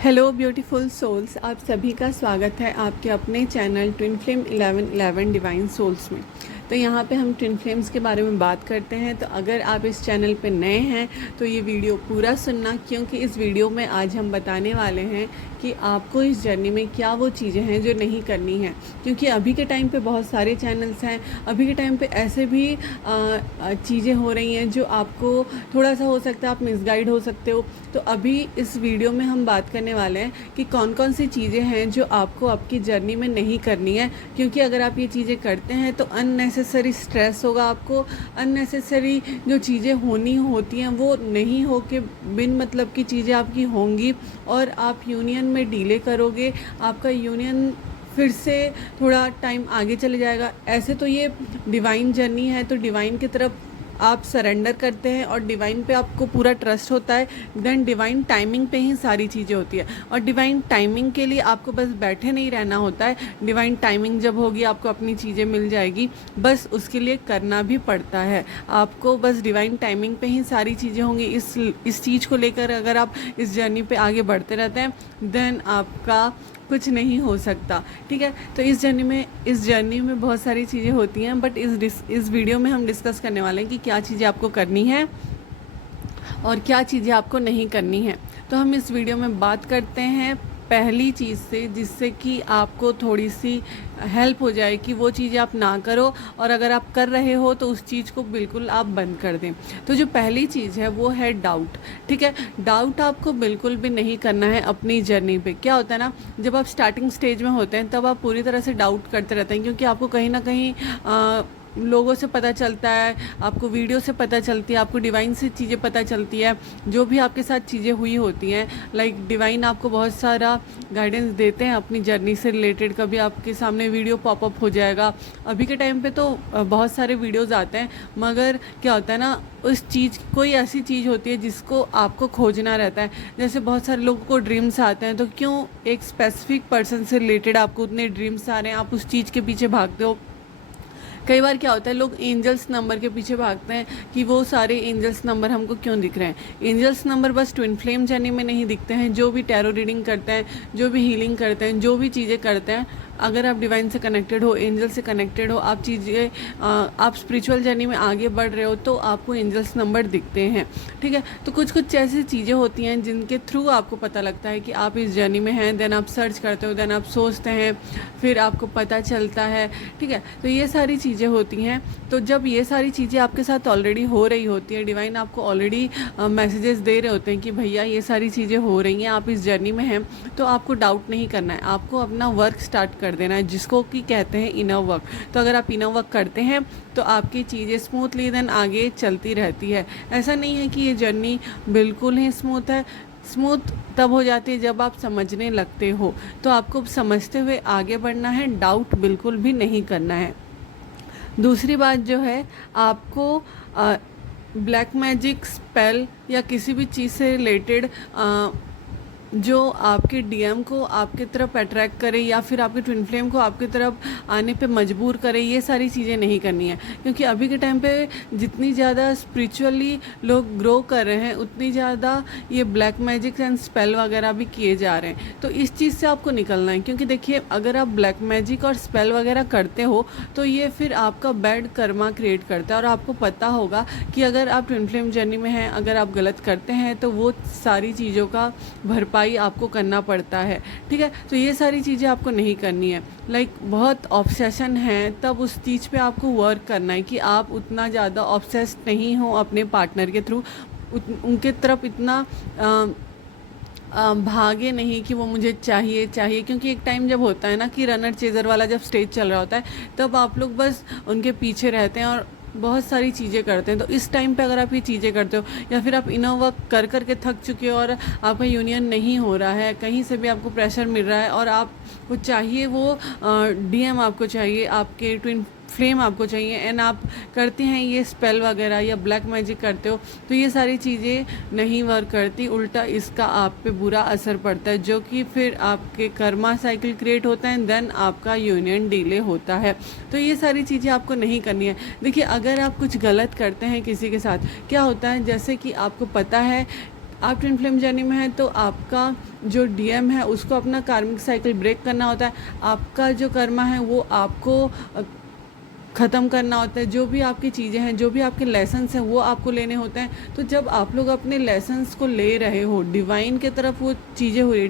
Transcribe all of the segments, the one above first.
Hello beautiful souls, आप सभी का स्वागत है आपके अपने channel twin flame 1111 divine souls में। तो यहाँ पे हम ट्विन फ्लेम्स के बारे में बात करते हैं। तो अगर आप इस चैनल पे नए हैं तो ये वीडियो पूरा सुनना, क्योंकि इस वीडियो में आज हम बताने वाले हैं कि आपको इस जर्नी में क्या वो चीज़ें हैं जो नहीं करनी हैं। क्योंकि अभी के टाइम पे बहुत सारे चैनल्स हैं, अभी के टाइम पे ऐसे भी चीज़ें हो रही हैं जो आपको थोड़ा सा हो सकता है आप मिसगाइड हो सकते हो। तो अभी इस वीडियो में हम बात करने वाले हैं कि कौन कौन सी चीज़ें हैं जो आपको आपकी जर्नी में नहीं करनी है। क्योंकि अगर आप ये चीज़ें करते हैं तो अननेसेसरी स्ट्रेस होगा आपको, अननेसेसरी जो चीज़ें होनी होती हैं वो नहीं हो के बिन मतलब की चीज़ें आपकी होंगी और आप यूनियन में डीले करोगे। आपका यूनियन फिर से थोड़ा टाइम आगे चले जाएगा। ऐसे तो ये डिवाइन जर्नी है, तो डिवाइन की तरफ आप सरेंडर करते हैं और डिवाइन पे आपको पूरा ट्रस्ट होता है। देन डिवाइन टाइमिंग पे ही सारी चीज़ें होती है और डिवाइन टाइमिंग के लिए आपको बस बैठे नहीं रहना होता है। डिवाइन टाइमिंग जब होगी आपको अपनी चीज़ें मिल जाएगी, बस उसके लिए करना भी पड़ता है आपको। बस डिवाइन टाइमिंग पे ही सारी चीज़ें होंगी। इस चीज़ को लेकर अगर आप इस जर्नी पे आगे बढ़ते रहते हैं देन आपका कुछ नहीं हो सकता। ठीक है, तो इस जर्नी में बहुत सारी चीज़ें होती हैं, बट इस वीडियो में हम डिस्कस करने वाले हैं कि क्या चीज़ें आपको करनी है और क्या चीज़ें आपको नहीं करनी है। तो हम इस वीडियो में बात करते हैं पहली चीज़ से, जिससे कि आपको थोड़ी सी हेल्प हो जाए कि वो चीज़ें आप ना करो, और अगर आप कर रहे हो तो उस चीज़ को बिल्कुल आप बंद कर दें। तो जो पहली चीज़ है वो है डाउट। ठीक है, डाउट आपको बिल्कुल भी नहीं करना है अपनी जर्नी पे। क्या होता है ना, जब आप स्टार्टिंग स्टेज में होते हैं तब आप पूरी तरह से डाउट करते रहते हैं, क्योंकि आपको कहीं ना कहीं लोगों से पता चलता है, आपको वीडियो से पता चलती है, आपको डिवाइन से चीज़ें पता चलती है, जो भी आपके साथ चीज़ें हुई होती हैं। लाइक डिवाइन आपको बहुत सारा गाइडेंस देते हैं अपनी जर्नी से रिलेटेड। कभी आपके सामने वीडियो पॉपअप हो जाएगा। अभी के टाइम पे तो बहुत सारे वीडियोज़ आते हैं, मगर क्या होता है ना, उस चीज़ कोई ऐसी चीज़ होती है जिसको आपको खोजना रहता है। जैसे बहुत सारे लोगों को ड्रीम्स आते हैं, तो क्यों एक स्पेसिफिक पर्सन से रिलेटेड आपको उतने ड्रीम्स आ रहे हैं, आप उस चीज़ के पीछे भागते हो। कई बार क्या होता है, लोग एंजल्स नंबर के पीछे भागते हैं कि वो सारे एंजल्स नंबर हमको क्यों दिख रहे हैं। एंजल्स नंबर बस ट्विन फ्लेम जर्नी में नहीं दिखते हैं। जो भी टैरो रीडिंग करते हैं, जो भी हीलिंग करते हैं, जो भी चीज़ें करते हैं, अगर आप डिवाइन से कनेक्टेड हो, एंजल से कनेक्टेड हो, आप स्पिरिचुअल जर्नी में आगे बढ़ रहे हो, तो आपको एंजल्स नंबर दिखते हैं। ठीक है, तो कुछ कुछ ऐसी चीज़ें होती हैं जिनके थ्रू आपको पता लगता है कि आप इस जर्नी में हैं। देन आप सर्च करते हो, देन आप सोचते हैं, फिर आपको पता चलता है। ठीक है, तो ये सारी चीज़ें होती हैं। तो जब ये सारी चीज़ें आपके साथ ऑलरेडी हो रही होती है, डिवाइन आपको ऑलरेडी मैसेजेस दे रहे होते हैं कि भैया ये सारी चीज़ें हो रही हैं, आप इस जर्नी में हैं, तो आपको डाउट नहीं करना है। आपको अपना वर्क स्टार्ट कर देना है, जिसको कि कहते हैं इनर वर्क। तो अगर आप इनर वर्क करते हैं तो आपकी चीज़ें स्मूथली देन आगे चलती रहती है। ऐसा नहीं है कि ये जर्नी बिल्कुल ही स्मूथ है। स्मूथ तब हो जाती है जब आप समझने लगते हो। तो आपको समझते हुए आगे बढ़ना है, डाउट बिल्कुल भी नहीं करना है। दूसरी बात जो है, आपको ब्लैक मैजिक स्पेल या किसी भी चीज़ से रिलेटेड जो आपके डीएम को आपकी तरफ अट्रैक्ट करे या फिर आपके ट्विन फ्लेम को आपकी तरफ आने पे मजबूर करे, ये सारी चीज़ें नहीं करनी है। क्योंकि अभी के टाइम पे जितनी ज़्यादा स्पिरिचुअली लोग ग्रो कर रहे हैं, उतनी ज़्यादा ये ब्लैक मैजिक एंड स्पेल वगैरह भी किए जा रहे हैं। तो इस चीज़ से आपको निकलना है, क्योंकि देखिए अगर आप ब्लैक मैजिक और स्पेल वगैरह करते हो तो ये फिर आपका बैड कर्मा क्रिएट करता है। और आपको पता होगा कि अगर आप ट्विन फ्लेम जर्नी में हैं, अगर आप गलत करते हैं तो वो सारी चीज़ों का भरपाई आपको करना पड़ता है। ठीक है, तो ये सारी चीज़ें आपको नहीं करनी है। लाइक बहुत ऑब्सेशन है, तब उस चीज़ पे आपको वर्क करना है कि आप उतना ज़्यादा ऑब्सेस्ड नहीं हो अपने पार्टनर के थ्रू, उनके तरफ इतना भागे नहीं कि वो मुझे चाहिए चाहिए। क्योंकि एक टाइम जब होता है ना कि रनर चेजर वाला जब स्टेज चल रहा होता है, तब आप लोग बस उनके पीछे रहते हैं और बहुत सारी चीज़ें करते हैं। तो इस टाइम पे अगर आप ये चीज़ें करते हो या फिर आप इनर वर्क कर कर के थक चुके हो और आपका यूनियन नहीं हो रहा है, कहीं से भी आपको प्रेशर मिल रहा है और आपको चाहिए वो डीएम आपको चाहिए, आपके ट्विन फ्लेम आपको चाहिए, एंड आप करते हैं ये स्पेल वगैरह या ब्लैक मैजिक करते हो, तो ये सारी चीज़ें नहीं वर्क करती। उल्टा इसका आप पे बुरा असर पड़ता है, जो कि फिर आपके कर्मा साइकिल क्रिएट होता है, देन आपका यूनियन डिले होता है। तो ये सारी चीज़ें आपको नहीं करनी है। देखिए अगर आप कुछ गलत करते हैं किसी के साथ, क्या होता है, जैसे कि आपको पता है आप ट्विन फ्लेम जर्नी में हैं तो आपका जो डीएम है उसको अपना कार्मिक साइकिल ब्रेक करना होता है। आपका जो कर्मा है वो आपको ख़त्म करना होता है। जो भी आपकी चीज़ें हैं, जो भी आपके लेसन्स हैं, वो आपको लेने होते हैं। तो जब आप लोग अपने लेसन्स को ले रहे हो, डिवाइन के तरफ वो चीज़ें हो रही है,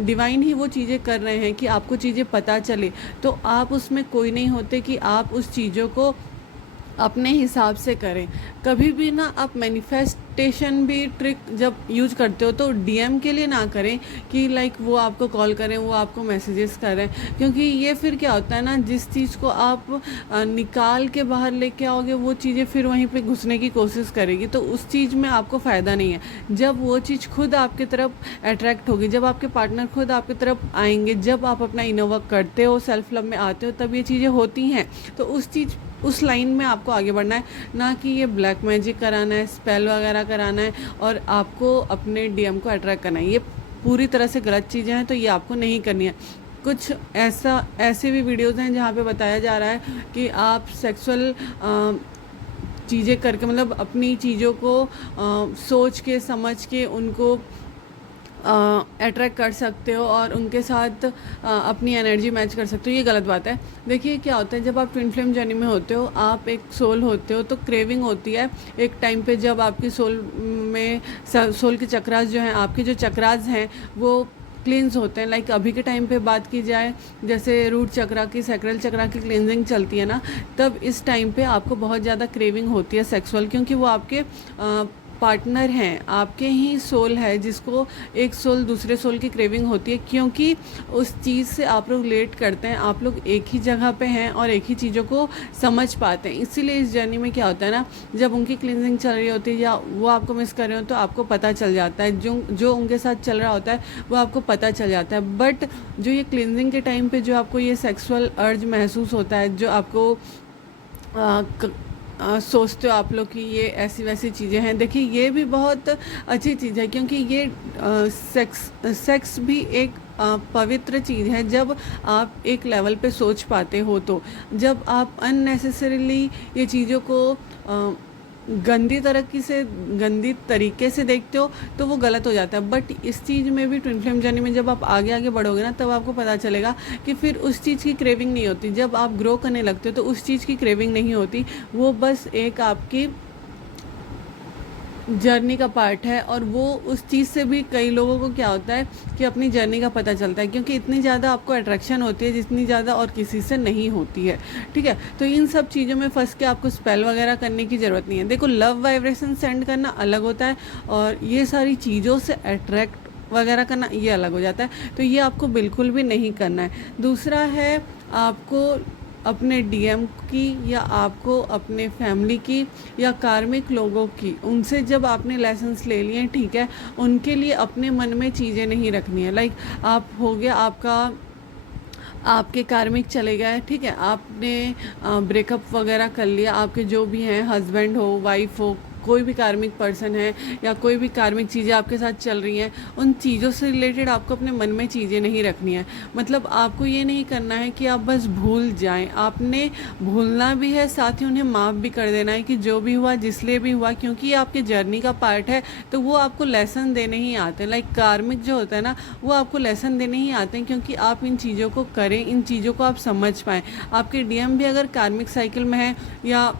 डिवाइन ही वो चीज़ें कर रहे हैं कि आपको चीज़ें पता चले, तो आप उसमें कोई नहीं होते कि आप उस चीज़ों को अपने हिसाब से करें। कभी भी ना आप मैनिफेस्टेशन भी ट्रिक जब यूज करते हो तो डीएम के लिए ना करें कि लाइक वो आपको कॉल करें, वो आपको मैसेजेस करें, क्योंकि ये फिर क्या होता है ना, जिस चीज़ को आप निकाल के बाहर लेके आओगे वो चीज़ें फिर वहीं पे घुसने की कोशिश करेगी, तो उस चीज़ में आपको फ़ायदा नहीं है। जब वो चीज़ खुद आपकी तरफ अट्रैक्ट होगी, जब आपके पार्टनर खुद आपकी तरफ आएंगे, जब आप अपना इनर वर्क करते हो, सेल्फ लव में आते हो, तब ये चीज़ें होती हैं। तो उस लाइन में आपको आगे बढ़ना है, ना कि ये ब्लैक मैजिक कराना है, स्पेल वगैरह कराना है और आपको अपने डीएम को अट्रैक्ट करना है। ये पूरी तरह से गलत चीज़ें हैं, तो ये आपको नहीं करनी है। कुछ ऐसे भी वीडियोज़ हैं जहाँ पे बताया जा रहा है कि आप सेक्सुअल चीज़ें करके, मतलब अपनी चीज़ों को सोच के समझ के उनको अट्रैक्ट कर सकते हो और उनके साथ अपनी एनर्जी मैच कर सकते हो। ये गलत बात है। देखिए क्या होता है, जब आप ट्विन फ्लेम जर्नी में होते हो, आप एक सोल होते हो, तो क्रेविंग होती है एक टाइम पे, जब आपकी सोल के चक्रास जो हैं, आपके जो चक्रास हैं वो क्लींस होते हैं। लाइक अभी के टाइम पे बात की जाए, जैसे रूट चक्रा की, सैक्रल चक्रा की क्लींजिंग चलती है ना, तब इस टाइम पे आपको बहुत ज़्यादा क्रेविंग होती है सेक्सुअल, क्योंकि वो आपके पार्टनर हैं, आपके ही सोल है, जिसको एक सोल दूसरे सोल की क्रेविंग होती है, क्योंकि उस चीज़ से आप लोग रिलेट करते हैं, आप लोग एक ही जगह पे हैं और एक ही चीज़ों को समझ पाते हैं। इसीलिए इस जर्नी में क्या होता है ना, जब उनकी क्लींजिंग चल रही होती है या वो आपको मिस कर रहे हो, तो आपको पता चल जाता है, जो उनके साथ चल रहा होता है वो आपको पता चल जाता है। बट जो ये क्लींजिंग के टाइम पे जो आपको ये सेक्सुअल अर्ज महसूस होता है, जो आपको सोचते हो आप लोग कि ये ऐसी वैसी चीज़ें हैं, देखिए ये भी बहुत अच्छी चीज़ है, क्योंकि ये सेक्स भी एक पवित्र चीज़ है। जब आप एक लेवल पे सोच पाते हो, तो जब आप अननेसेसरीली ये चीज़ों को गंदी तरीके से देखते हो, तो वो गलत हो जाता है। बट इस चीज़ में भी, ट्विन फ्लेम जर्नी में जब आप आगे आगे बढ़ोगे ना, तब आपको पता चलेगा कि फिर उस चीज़ की क्रेविंग नहीं होती। जब आप ग्रो करने लगते हो तो उस चीज़ की क्रेविंग नहीं होती, वो बस एक आपकी जर्नी का पार्ट है। और वो उस चीज़ से भी कई लोगों को क्या होता है कि अपनी जर्नी का पता चलता है, क्योंकि इतनी ज़्यादा आपको अट्रैक्शन होती है जितनी ज़्यादा और किसी से नहीं होती है। ठीक है, तो इन सब चीज़ों में फंस के आपको स्पेल वगैरह करने की ज़रूरत नहीं है। देखो, लव वाइब्रेशन सेंड करना अलग होता है और ये सारी चीज़ों से अट्रैक्ट वगैरह करना ये अलग हो जाता है, तो ये आपको बिल्कुल भी नहीं करना है। दूसरा है, आपको अपने डीएम की या आपको अपने फैमिली की या कार्मिक लोगों की, उनसे जब आपने लेसन्स ले लिए, ठीक है, उनके लिए अपने मन में चीज़ें नहीं रखनी है। लाइक आप हो गया, आपके कार्मिक चले गए, ठीक है, आपने ब्रेकअप वगैरह कर लिया, आपके जो भी हैं, हस्बैंड हो, वाइफ हो, कोई भी कार्मिक पर्सन है या कोई भी कार्मिक चीज़ें आपके साथ चल रही हैं, उन चीज़ों से रिलेटेड आपको अपने मन में चीज़ें नहीं रखनी है। मतलब आपको ये नहीं करना है कि आप बस भूल जाएं, आपने भूलना भी है, साथ ही उन्हें माफ़ भी कर देना है कि जो भी हुआ, जिसलिए भी हुआ, क्योंकि ये आपके जर्नी का पार्ट है, तो वो आपको लेसन देने ही आते हैं। लाइक कार्मिक जो होता है ना, वो आपको लेसन देने ही आते हैं, क्योंकि आप इन चीज़ों को करें, इन चीज़ों को आप समझ पाएँ। आपके डीएम भी अगर कार्मिक साइकिल में है या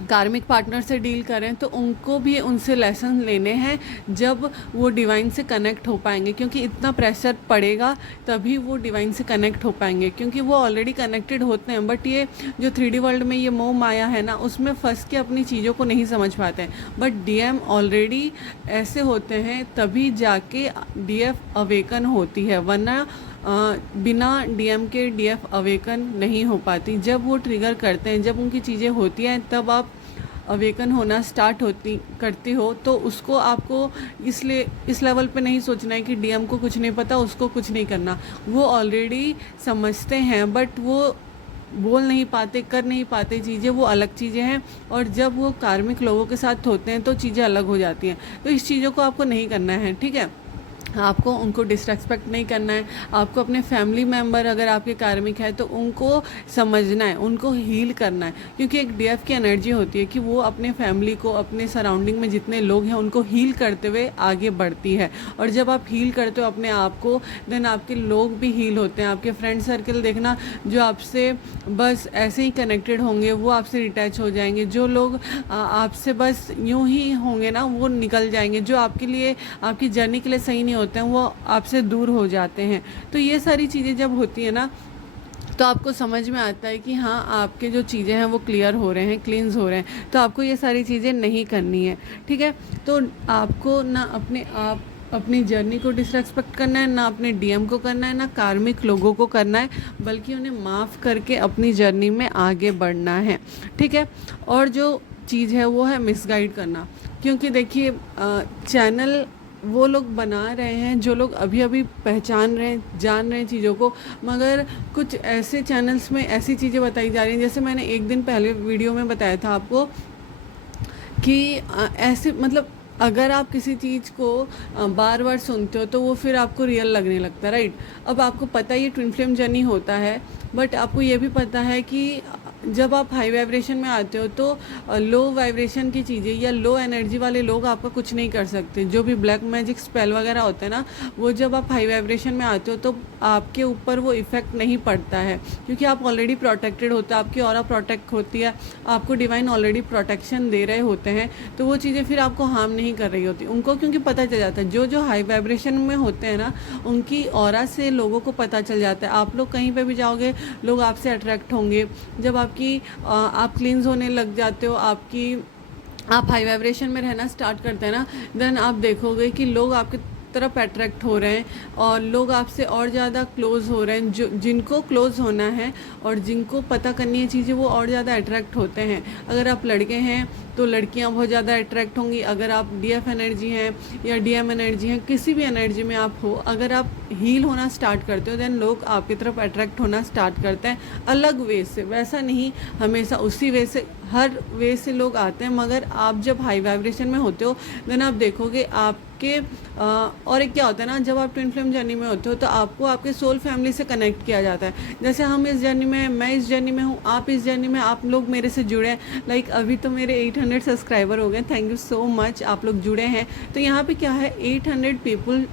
कार्मिक पार्टनर से डील करें, तो उनको भी उनसे लेसन लेने हैं, जब वो डिवाइन से कनेक्ट हो पाएंगे, क्योंकि इतना प्रेशर पड़ेगा तभी वो डिवाइन से कनेक्ट हो पाएंगे, क्योंकि वो ऑलरेडी कनेक्टेड होते हैं। बट ये जो 3D वर्ल्ड में ये मोह माया है ना, उसमें फंस के अपनी चीज़ों को नहीं समझ पाते हैं। बट डीएम ऑलरेडी ऐसे होते हैं, तभी जाके डीएफ अवेकन होती है, वरना बिना डीएम के डीएफ अवेकन नहीं हो पाती। जब वो ट्रिगर करते हैं, जब उनकी चीज़ें होती हैं, तब आप अवेकन होना स्टार्ट करती हो। तो उसको आपको इसलिए इस लेवल पे नहीं सोचना है कि डीएम को कुछ नहीं पता, उसको कुछ नहीं करना। वो ऑलरेडी समझते हैं, बट वो बोल नहीं पाते, कर नहीं पाते चीज़ें, वो अलग चीज़ें हैं। और जब वो कार्मिक लोगों के साथ होते हैं तो चीज़ें अलग हो जाती हैं। तो इस चीज़ों को आपको नहीं करना है, ठीक है। आपको उनको डिसरेस्पेक्ट नहीं करना है। आपको अपने फैमिली मेम्बर अगर आपके कार्मिक है तो उनको समझना है, उनको हील करना है, क्योंकि एक डीएफ की एनर्जी होती है कि वो अपने फैमिली को, अपने सराउंडिंग में जितने लोग हैं उनको हील करते हुए आगे बढ़ती है। और जब आप हील करते हो अपने आप को, देन आपके लोग भी हील होते हैं। आपके फ्रेंड सर्कल देखना, जो आपसे बस ऐसे ही कनेक्टेड होंगे वो आपसे डिटैच हो जाएंगे। जो लोग आपसे बस यूं ही होंगे ना, वो निकल जाएंगे। जो आपके लिए, आपकी जर्नी के लिए सही नहीं होते हैं, वो आपसे दूर हो जाते हैं। तो ये सारी चीज़ें जब होती है ना, तो आपको समझ में आता है कि हाँ, आपके जो चीज़ें हैं वो क्लियर हो रहे हैं, क्लींस हो रहे हैं। तो आपको ये सारी चीज़ें नहीं करनी है, ठीक है। तो आपको ना अपने आप अपनी जर्नी को डिसरेस्पेक्ट करना है, ना अपने डीएम को करना है, ना कार्मिक लोगों को करना है, बल्कि उन्हें माफ़ करके अपनी जर्नी में आगे बढ़ना है, ठीक है। और जो चीज़ है वो है मिसगाइड करना। क्योंकि देखिए, चैनल वो लोग बना रहे हैं जो लोग अभी अभी पहचान रहे हैं, जान रहे हैं चीज़ों को, मगर कुछ ऐसे चैनल्स में ऐसी चीज़ें बताई जा रही हैं। जैसे मैंने एक दिन पहले वीडियो में बताया था आपको कि ऐसे मतलब अगर आप किसी चीज़ को बार बार सुनते हो तो वो फिर आपको रियल लगने लगता है, राइट। अब आपको पता है ये ट्विन फ्लेम जर्नी होता है, बट आपको ये भी पता है कि जब आप हाई वाइब्रेशन में आते हो तो लो वाइब्रेशन की चीज़ें या लो एनर्जी वाले लोग आपका कुछ नहीं कर सकते। जो भी ब्लैक मैजिक स्पेल वगैरह होते हैं ना, वो जब आप हाई वाइब्रेशन में आते हो तो आपके ऊपर वो इफ़ेक्ट नहीं पड़ता है, क्योंकि आप ऑलरेडी प्रोटेक्टेड होते हो, आपकी ऑरा प्रोटेक्ट होती है, आपको डिवाइन ऑलरेडी प्रोटेक्शन दे रहे होते हैं। तो वो चीज़ें फिर आपको हार्म नहीं कर रही होती उनको, क्योंकि पता चल जाता है। जो जो हाई वाइब्रेशन में होते हैं ना, उनकी ऑरा से लोगों को पता चल जाता है। आप लोग कहीं पे भी जाओगे, लोग आपसे अट्रैक्ट होंगे। जब आप क्लींस होने लग जाते हो, आप हाई वाइब्रेशन में रहना स्टार्ट करते हैं ना, देन आप देखोगे कि लोग आपकी तरफ अट्रैक्ट हो रहे हैं और लोग आपसे और ज़्यादा क्लोज़ हो रहे हैं। जो जिनको क्लोज़ होना है और जिनको पता करनी है चीज़ें, वो और ज़्यादा अट्रैक्ट होते हैं। अगर आप लड़के हैं तो लड़कियां बहुत ज़्यादा अट्रैक्ट होंगी। अगर आप डीएफ एनर्जी हैं या डीएम एनर्जी हैं, किसी भी एनर्जी में आप हो, अगर आप हील होना स्टार्ट करते हो, देन लोग आपकी तरफ अट्रैक्ट होना स्टार्ट करते हैं, अलग वे से। वैसा नहीं हमेशा उसी वे से, हर वे से लोग आते हैं, मगर आप जब हाई वाइब्रेशन में होते हो, देन आप देखोगे आपके और एक क्या होता है ना, जब आप ट्विन फ्लेम जर्नी में होते हो तो आपको आपके सोल फैमिली से कनेक्ट किया जाता है। जैसे हम इस जर्नी में, मैं इस जर्नी में हूँ, आप इस जर्नी में, आप लोग मेरे से जुड़े हैं। लाइक अभी तो मेरे 800 सब्सक्राइबर हो गए, थैंक यू सो मच, आप लोग जुड़े हैं। तो यहाँ पे क्या है, 800 पीपल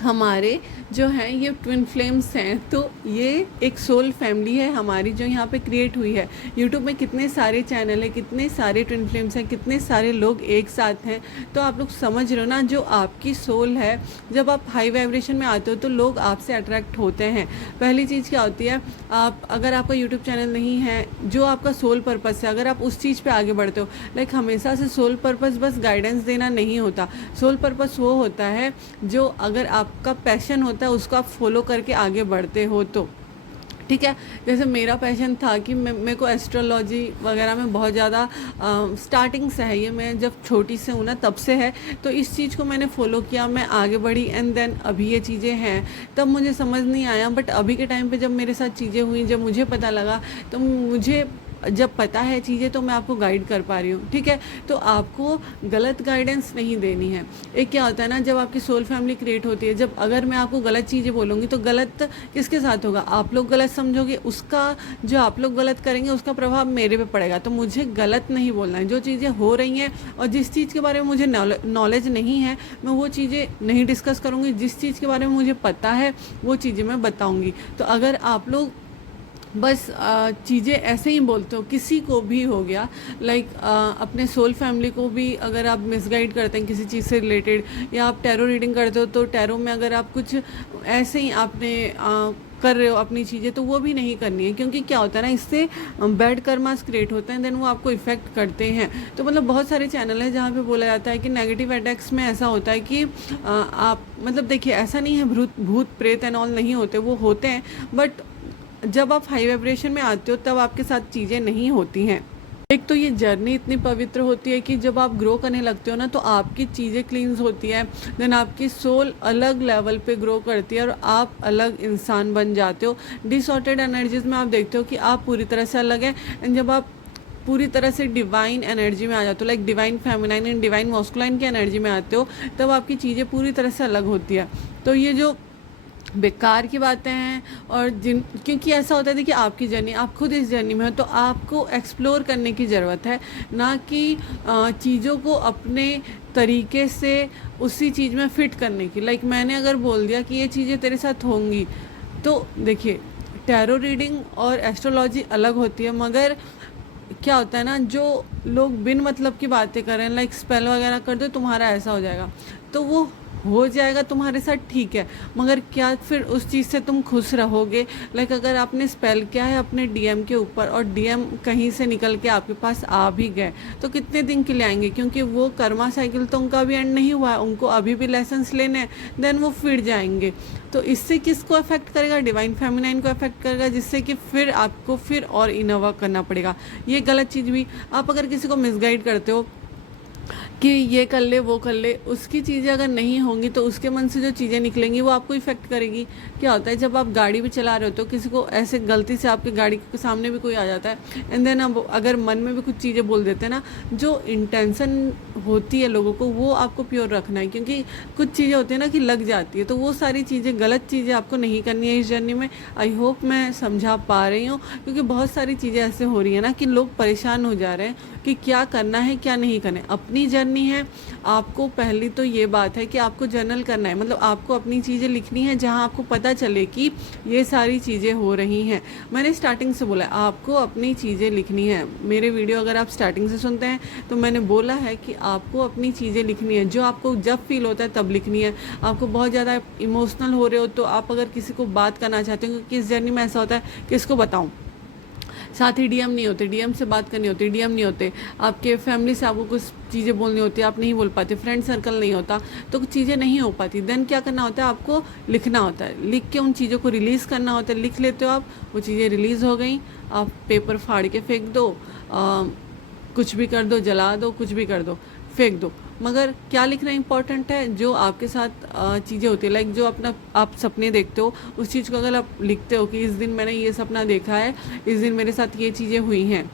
हमारे जो हैं ये ट्विन फ्लेम्स हैं। तो ये एक सोल फैमिली है हमारी जो यहाँ पे क्रिएट हुई है। यूट्यूब में कितने सारे चैनल हैं, कितने सारे ट्विन फ्लेम्स हैं, कितने सारे लोग एक साथ हैं। तो आप लोग समझ रहे हो ना, जो आपकी सोल है, जब आप हाई वाइब्रेशन में आते हो तो लोग आपसे अट्रैक्ट होते हैं। पहली चीज़ क्या होती है, आप अगर आपका यूट्यूब चैनल नहीं है, जो आपका सोल पर्पस है, अगर आप उस चीज़ पर आगे बढ़ते हो, लाइक हमेशा से सोल पर्पस बस गाइडेंस देना नहीं होता। सोल पर्पस वो होता है जो अगर आपका पैशन होता है उसको आप फॉलो करके आगे बढ़ते हो तो, ठीक है। जैसे मेरा पैशन था कि मेरे को एस्ट्रोलॉजी वगैरह में बहुत ज़्यादा स्टार्टिंग से है, ये मैं जब छोटी से हूँ ना तब से है। तो इस चीज़ को मैंने फॉलो किया, मैं आगे बढ़ी, एंड देन अभी ये चीज़ें हैं। तब मुझे समझ नहीं आया, बट अभी के टाइम पे जब मेरे साथ चीज़ें हुई, जब मुझे पता लगा, तो मुझे जब पता है चीज़ें तो मैं आपको गाइड कर पा रही हूँ, ठीक है। तो आपको गलत गाइडेंस नहीं देनी है। एक क्या होता है ना, जब आपकी सोल फैमिली क्रिएट होती है, जब अगर मैं आपको गलत चीज़ें बोलूँगी तो गलत किसके साथ होगा, आप लोग गलत समझोगे, उसका जो आप लोग गलत करेंगे उसका प्रभाव मेरे पे पड़ेगा। तो मुझे गलत नहीं बोलना है। जो चीज़ें हो रही हैं और जिस चीज़ के बारे में मुझे नॉलेज नहीं है, मैं वो चीज़ें नहीं डिस्कस करूँगी। जिस चीज़ के बारे में मुझे पता है वो चीज़ें मैं बताऊँगी। तो अगर आप लोग बस चीज़ें ऐसे ही बोलते हो, किसी को भी हो गया, लाइक अपने सोल फैमिली को भी अगर आप मिसगाइड करते हैं किसी चीज़ से रिलेटेड, या आप टैरो रीडिंग करते हो तो टैरो में अगर आप कुछ ऐसे ही आपने कर रहे हो अपनी चीज़ें, तो वो भी नहीं करनी है। क्योंकि क्या होता है ना, इससे बैड कर्मास क्रिएट होते हैं, देन वो आपको इफ़ेक्ट करते हैं। तो मतलब बहुत सारे चैनल हैं जहाँ पे बोला जाता है कि नेगेटिव अटैक्स में ऐसा होता है कि आप मतलब देखिए, ऐसा नहीं है भूत प्रेत एंड ऑल नहीं होते, वो होते हैं, बट जब आप हाई वाइब्रेशन में आते हो तब आपके साथ चीज़ें नहीं होती हैं। एक तो ये जर्नी इतनी पवित्र होती है कि जब आप ग्रो करने लगते हो ना, तो आपकी चीज़ें क्लींस होती है, देन आपकी सोल अलग लेवल पे ग्रो करती है और आप अलग इंसान बन जाते हो। डिसऑर्डर्ड एनर्जीज में आप देखते हो कि आप पूरी तरह से अलग हैं, एंड जब आप पूरी तरह से डिवाइन एनर्जी में आ जाते हो, like divine feminine and divine masculine की एनर्जी में आते हो, तब आपकी चीज़ें पूरी तरह से अलग होती है। तो ये जो बेकार की बातें हैं और जिन, क्योंकि ऐसा होता है देखिए आपकी जर्नी, आप खुद इस जर्नी में हो तो आपको एक्सप्लोर करने की ज़रूरत है, ना कि चीज़ों को अपने तरीके से उसी चीज़ में फिट करने की। लाइक मैंने अगर बोल दिया कि ये चीज़ें तेरे साथ होंगी, तो देखिए टैरो रीडिंग और एस्ट्रोलॉजी अलग होती है, मगर क्या होता है ना, जो लोग बिन मतलब की बातें कर रहे हैं, लाइक स्पेल वगैरह कर दो तुम्हारा ऐसा हो जाएगा, तो वो हो जाएगा तुम्हारे साथ, ठीक है, मगर क्या फिर उस चीज़ से तुम खुश रहोगे? लाइक अगर आपने स्पेल किया है अपने डीएम के ऊपर और डीएम कहीं से निकल के आपके पास आ भी गए, तो कितने दिन के लिए आएंगे? क्योंकि वो कर्मा साइकिल तो उनका भी एंड नहीं हुआ है, उनको अभी भी लेसन्स लेने हैं, देन वो फिर जाएंगे। तो इससे किसको अफेक्ट करेगा? डिवाइन फेमिनाइन को अफेक्ट करेगा, जिससे कि फिर आपको फिर और इनोवा करना पड़ेगा। ये गलत चीज़ भी, आप अगर किसी को मिसगाइड करते हो कि ये कर ले वो कर ले, उसकी चीज़ें अगर नहीं होंगी तो उसके मन से जो चीज़ें निकलेंगी वो आपको इफ़ेक्ट करेगी। क्या होता है जब आप गाड़ी भी चला रहे हो तो किसी को ऐसे गलती से आपकी गाड़ी के सामने भी कोई आ जाता है, एंड देन अब अगर मन में भी कुछ चीज़ें बोल देते हैं ना, जो इंटेंशन होती है लोगों को वो आपको प्योर रखना है, क्योंकि कुछ चीज़ें होती है ना कि लग जाती है, तो वो सारी चीज़ें, गलत चीज़ें आपको नहीं करनी है इस जर्नी में। आई होप मैं समझा पा रही हूँ, क्योंकि बहुत सारी चीज़ें ऐसे हो रही है ना कि लोग परेशान हो जा रहे हैं कि क्या करना है क्या नहीं करना है। अपनी जर्नी है, आपको पहली तो ये बात है कि आपको जर्नल करना है, मतलब आपको अपनी चीज़ें लिखनी है जहाँ आपको पता चले कि ये सारी चीज़ें हो रही हैं। मैंने स्टार्टिंग से बोला आपको अपनी चीज़ें लिखनी है। मेरे वीडियो अगर आप स्टार्टिंग से सुनते हैं तो मैंने बोला है कि आपको अपनी चीज़ें लिखनी है, जो आपको जब फील होता है तब लिखनी है। आपको बहुत ज़्यादा इमोशनल हो रहे हो तो आप अगर किसी को बात करना चाहते हो, क्योंकि इस जर्नी में ऐसा होता है किसको बताऊँ, साथ ही डीएम नहीं होते, डीएम से बात करनी होती, डीएम नहीं होते, आपके फैमिली से आपको कुछ चीज़ें बोलनी होती है, आप नहीं बोल पाते, फ्रेंड सर्कल नहीं होता, तो कुछ चीज़ें नहीं हो पाती। देन क्या करना होता है, आपको लिखना होता है, लिख के उन चीज़ों को रिलीज़ करना होता है। लिख लेते हो आप, वो चीज़ें रिलीज़ हो गई, आप पेपर फाड़ के फेंक दो, कुछ भी कर दो, जला दो, कुछ भी कर दो, फेंक दो। मगर क्या लिखना इंपॉर्टेंट है, जो आपके साथ चीज़ें होती है, लाइक जो अपना आप सपने देखते हो उस चीज़ को अगर आप लिखते हो कि इस दिन मैंने ये सपना देखा है, इस दिन मेरे साथ ये चीज़ें हुई हैं,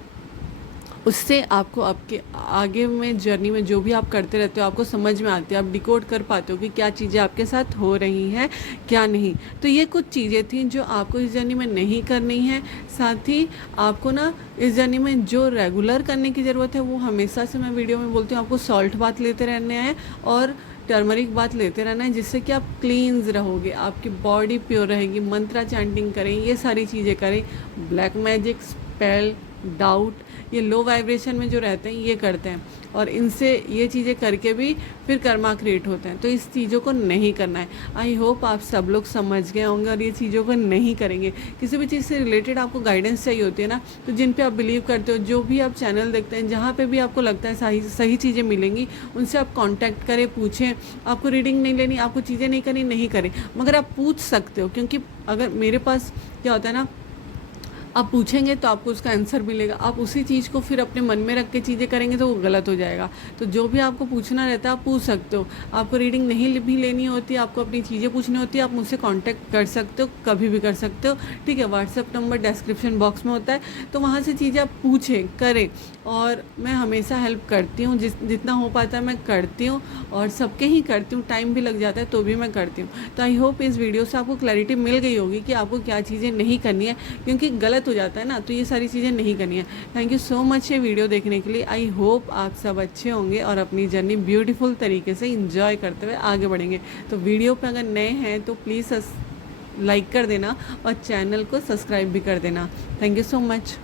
उससे आपको आपके आगे में जर्नी में जो भी आप करते रहते हो आपको समझ में आती है, आप डिकोड कर पाते हो कि क्या चीज़ें आपके साथ हो रही हैं क्या नहीं। तो ये कुछ चीज़ें थी जो आपको इस जर्नी में नहीं करनी है। साथ ही आपको ना इस जर्नी में जो रेगुलर करने की ज़रूरत है, वो हमेशा से मैं वीडियो में बोलती हूँ, आपको सॉल्ट बाथ लेते रहने हैं और टर्मरिक बात लेते रहना है, जिससे कि आप क्लीन्स रहोगे, आपकी बॉडी प्योर रहेगी। मंत्रा चैंटिंग करें, ये सारी चीज़ें करें। ब्लैक मैजिक, स्पेल, डाउट, ये लो वाइब्रेशन में जो रहते हैं ये करते हैं, और इनसे ये चीज़ें करके भी फिर कर्मा क्रिएट होते हैं। तो इस चीज़ों को नहीं करना है। आई होप आप सब लोग समझ गए होंगे और ये चीज़ों को नहीं करेंगे। किसी भी चीज़ से रिलेटेड आपको गाइडेंस चाहिए होती है ना, तो जिन पे आप बिलीव करते हो, जो भी आप चैनल देखते हैं, जहाँ पे भी आपको लगता है सही चीज़ें मिलेंगी, उनसे आप कांटेक्ट करें, पूछें। आपको रीडिंग नहीं लेनी, आपको चीज़ें नहीं करनी, नहीं करें, मगर आप पूछ सकते हो, क्योंकि अगर मेरे पास क्या होता है ना, आप पूछेंगे तो आपको उसका आंसर मिलेगा। आप उसी चीज़ को फिर अपने मन में रख के चीज़ें करेंगे तो वो गलत हो जाएगा। तो जो भी आपको पूछना रहता है आप पूछ सकते हो। आपको रीडिंग नहीं भी लेनी होती, आपको अपनी चीज़ें पूछनी होती है, आप मुझसे कांटेक्ट कर सकते हो, कभी भी कर सकते हो, ठीक है। व्हाट्सएप नंबर डिस्क्रिप्शन बॉक्स में होता है, तो वहाँ से चीज़ें आप पूछें, करें, और मैं हमेशा हेल्प करती हूँ, जितना हो पाता है मैं करती हूँ, और सबके ही करती हूँ। टाइम भी लग जाता है तो भी मैं करती हूँ। तो आई होप इस वीडियो से आपको क्लैरिटी मिल गई होगी कि आपको क्या चीज़ें नहीं करनी है, क्योंकि गलत हो जाता है ना, तो ये सारी चीज़ें नहीं करनी है। थैंक यू सो मच ये वीडियो देखने के लिए। आई होप आप सब अच्छे होंगे और अपनी जर्नी ब्यूटीफुल तरीके से इंजॉय करते हुए आगे बढ़ेंगे। तो वीडियो पे अगर नए हैं तो प्लीज़ लाइक कर देना और चैनल को सब्सक्राइब भी कर देना। Thank you so much.